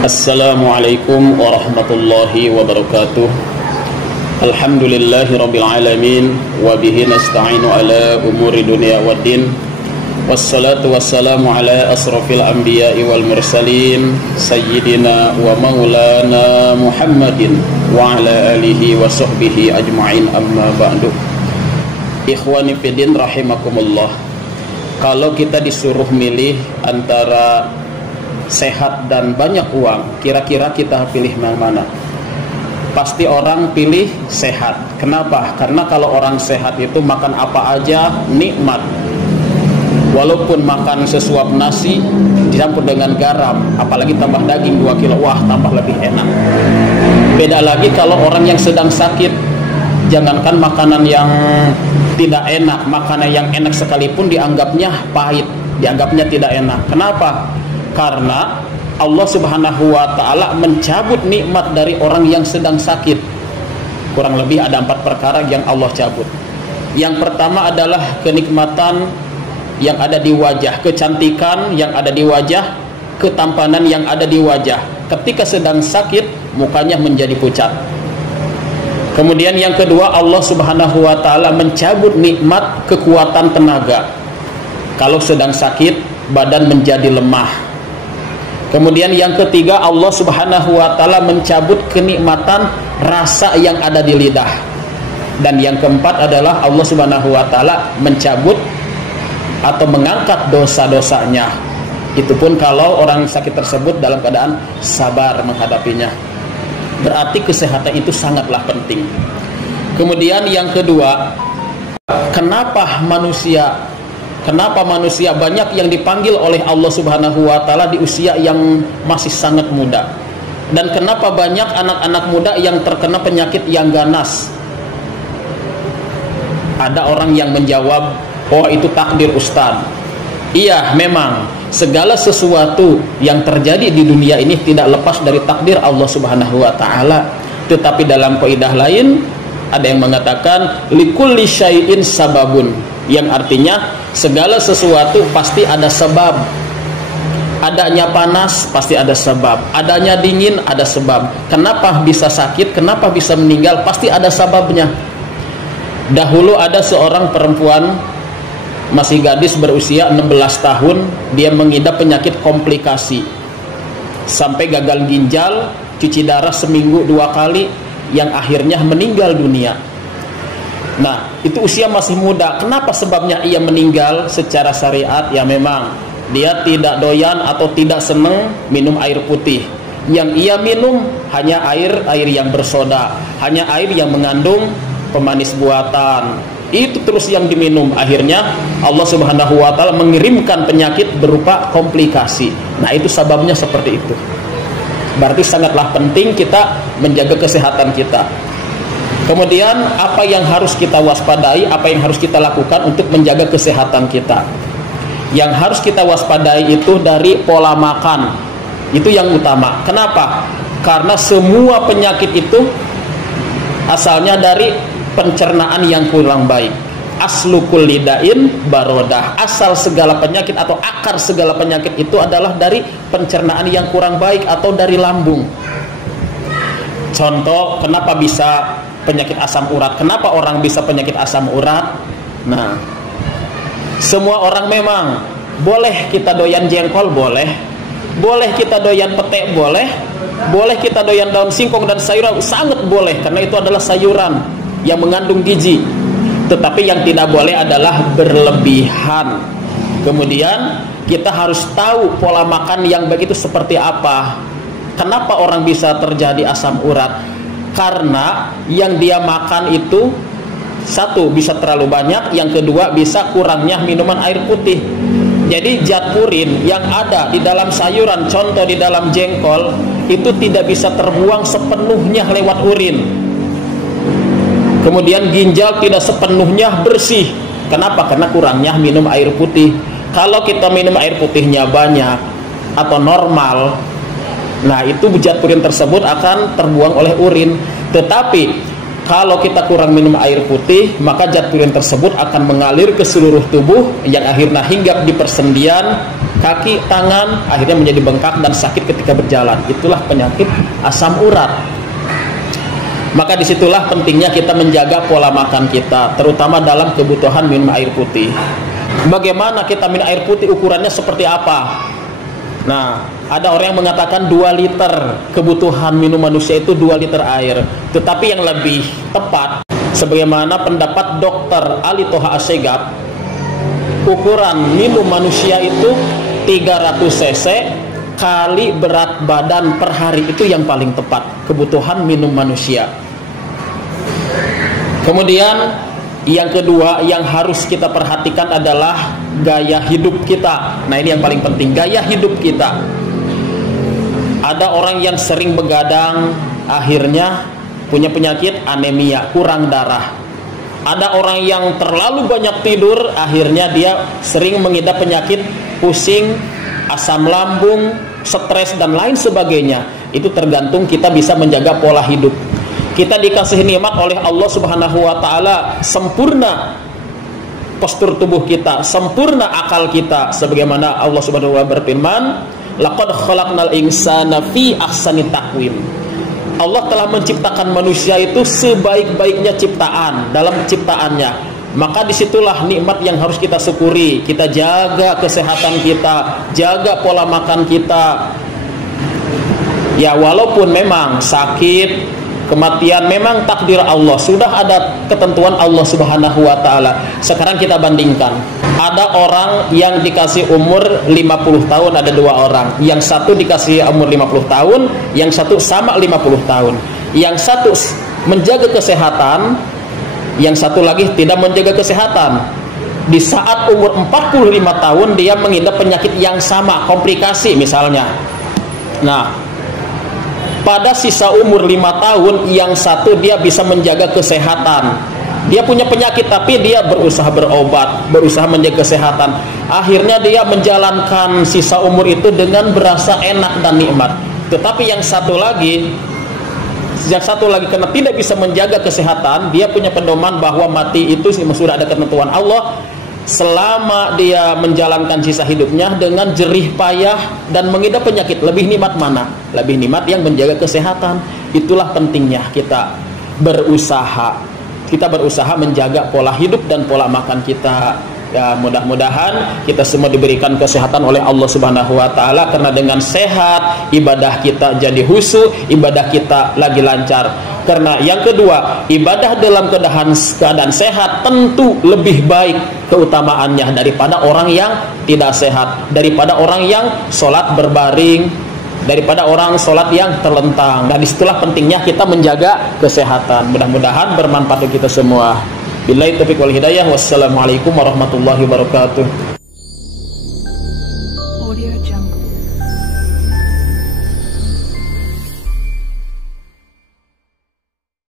Assalamualaikum warahmatullahi wabarakatuh. Alhamdulillahi rabbil alamin. Wabihi nasta'inu ala umuri dunia waddin. Wassalatu wassalamu ala asrafil anbiya'i wal mursalin Sayyidina wa maulana Muhammadin wa ala alihi wa sahbihi ajma'in, amma ba'du. Ikhwani fiddin rahimakumullah. Kalau kita disuruh milih antara sehat dan banyak uang, kira-kira kita pilih yang mana? Pasti orang pilih sehat. Kenapa? Karena kalau orang sehat itu makan apa aja nikmat. Walaupun makan sesuap nasi dicampur dengan garam, apalagi tambah daging 2 kilo, wah tambah lebih enak. Beda lagi kalau orang yang sedang sakit. Jangankan makanan yang tidak enak, makanan yang enak sekalipun dianggapnya pahit, dianggapnya tidak enak. Kenapa? Karena Allah Subhanahu wa ta'ala mencabut nikmat dari orang yang sedang sakit. Kurang lebih ada 4 perkara yang Allah cabut. Yang pertama adalah kenikmatan yang ada di wajah, kecantikan yang ada di wajah, ketampanan yang ada di wajah. Ketika sedang sakit, mukanya menjadi pucat. Kemudian yang kedua, Allah Subhanahu wa ta'ala mencabut nikmat kekuatan tenaga. Kalau sedang sakit, badan menjadi lemah. Kemudian yang ketiga, Allah Subhanahu wa ta'ala mencabut kenikmatan rasa yang ada di lidah. Dan yang keempat adalah Allah Subhanahu wa ta'ala mencabut atau mengangkat dosa-dosanya. Itu pun kalau orang sakit tersebut dalam keadaan sabar menghadapinya. Berarti kesehatan itu sangatlah penting. Kemudian yang kedua, kenapa manusia banyak yang dipanggil oleh Allah Subhanahu wa ta'ala di usia yang masih sangat muda? Dan kenapa banyak anak-anak muda yang terkena penyakit yang ganas? Ada orang yang menjawab, oh itu takdir Ustaz. Iya, memang segala sesuatu yang terjadi di dunia ini tidak lepas dari takdir Allah Subhanahu wa ta'ala. Tetapi dalam kaidah lain ada yang mengatakan likulli syai'in sababun, yang artinya segala sesuatu pasti ada sebab. Adanya panas pasti ada sebab, adanya dingin ada sebab. Kenapa bisa sakit, kenapa bisa meninggal, pasti ada sebabnya. Dahulu ada seorang perempuan masih gadis berusia 16 tahun, dia mengidap penyakit komplikasi sampai gagal ginjal, cuci darah seminggu 2 kali, yang akhirnya meninggal dunia. Nah, itu usia masih muda. Kenapa sebabnya ia meninggal secara syariat? Ya memang dia tidak doyan atau tidak senang minum air putih. Yang ia minum hanya air yang bersoda, hanya air yang mengandung pemanis buatan. Itu terus yang diminum. Akhirnya Allah Subhanahu wa ta'ala mengirimkan penyakit berupa komplikasi. Nah, itu sebabnya seperti itu. Berarti sangatlah penting kita menjaga kesehatan kita. Kemudian apa yang harus kita waspadai, apa yang harus kita lakukan untuk menjaga kesehatan kita? Yang harus kita waspadai itu dari pola makan. Itu yang utama. Kenapa? Karena semua penyakit itu asalnya dari pencernaan yang kurang baik. Aslu kulli da'in barodah. Asal segala penyakit atau akar segala penyakit itu adalah dari pencernaan yang kurang baik atau dari lambung. Contoh, kenapa bisa penyakit asam urat? Kenapa orang bisa penyakit asam urat? Nah, semua orang memang boleh kita doyan jengkol, boleh kita doyan pete, boleh kita doyan daun singkong dan sayuran, sangat boleh, karena itu adalah sayuran yang mengandung gizi. Tetapi yang tidak boleh adalah berlebihan. Kemudian kita harus tahu pola makan yang baik itu seperti apa. Kenapa orang bisa terjadi asam urat? Karena yang dia makan itu, satu, bisa terlalu banyak, yang kedua bisa kurangnya minuman air putih. Jadi zat purin yang ada di dalam sayuran, contoh di dalam jengkol, itu tidak bisa terbuang sepenuhnya lewat urin. Kemudian ginjal tidak sepenuhnya bersih. Kenapa? Karena kurangnya minum air putih. Kalau kita minum air putihnya banyak atau normal, nah itu zat purin tersebut akan terbuang oleh urin. Tetapi kalau kita kurang minum air putih, maka zat purin tersebut akan mengalir ke seluruh tubuh, yang akhirnya hinggap di persendian, kaki, tangan, akhirnya menjadi bengkak dan sakit ketika berjalan. Itulah penyakit asam urat. Maka disitulah pentingnya kita menjaga pola makan kita, terutama dalam kebutuhan minum air putih. Bagaimana kita minum air putih, ukurannya seperti apa? Nah, ada orang yang mengatakan 2 liter kebutuhan minum manusia itu 2 liter air. Tetapi yang lebih tepat, sebagaimana pendapat Dr. Ali Toha Assegaf, ukuran minum manusia itu 300 cc kali berat badan per hari, itu yang paling tepat kebutuhan minum manusia. Kemudian yang kedua yang harus kita perhatikan adalah gaya hidup kita. Nah, ini yang paling penting, gaya hidup kita. Ada orang yang sering begadang, akhirnya punya penyakit anemia, kurang darah. Ada orang yang terlalu banyak tidur, akhirnya dia sering mengidap penyakit pusing, asam lambung, stres dan lain sebagainya. Itu tergantung kita bisa menjaga pola hidup. Kita dikasih nikmat oleh Allah Subhanahu wa taala, sempurna postur tubuh kita, sempurna akal kita, sebagaimana Allah Subhanahu wa taala berfirman, laqad khalaqnal insana fi ahsani taqwim. Allah telah menciptakan manusia itu sebaik-baiknya ciptaan dalam ciptaannya. Maka disitulah nikmat yang harus kita syukuri. Kita jaga kesehatan kita, jaga pola makan kita. Ya, walaupun memang sakit, kematian memang takdir Allah, sudah ada ketentuan Allah Subhanahu wa taala. Sekarang kita bandingkan. Ada orang yang dikasih umur 50 tahun, ada 2 orang. Yang satu dikasih umur 50 tahun, yang satu sama 50 tahun. Yang satu menjaga kesehatan, yang satu lagi tidak menjaga kesehatan. Di saat umur 45 tahun dia mengidap penyakit yang sama, komplikasi misalnya. Nah, pada sisa umur 5 tahun, yang satu dia bisa menjaga kesehatan. Dia punya penyakit tapi dia berusaha berobat, berusaha menjaga kesehatan. Akhirnya dia menjalankan sisa umur itu dengan berasa enak dan nikmat. Tetapi yang satu lagi karena tidak bisa menjaga kesehatan, dia punya pedoman bahwa mati itu sudah ada ketentuan Allah. Selama dia menjalankan sisa hidupnya dengan jerih payah dan mengidap penyakit, lebih nikmat mana? Lebih nikmat yang menjaga kesehatan. Itulah pentingnya kita berusaha. Kita berusaha menjaga pola hidup dan pola makan kita. Ya, mudah-mudahan kita semua diberikan kesehatan oleh Allah Subhanahu wa taala, karena dengan sehat ibadah kita jadi khusyuk, ibadah kita lagi lancar. Karena yang kedua, ibadah dalam keadaan sehat tentu lebih baik keutamaannya daripada orang yang tidak sehat, daripada orang yang sholat berbaring, daripada orang sholat yang terlentang. Dan disitulah pentingnya kita menjaga kesehatan. Mudah-mudahan bermanfaat untuk kita semua. Billahi taufiq wal hidayah. Wassalamualaikum warahmatullahi wabarakatuh.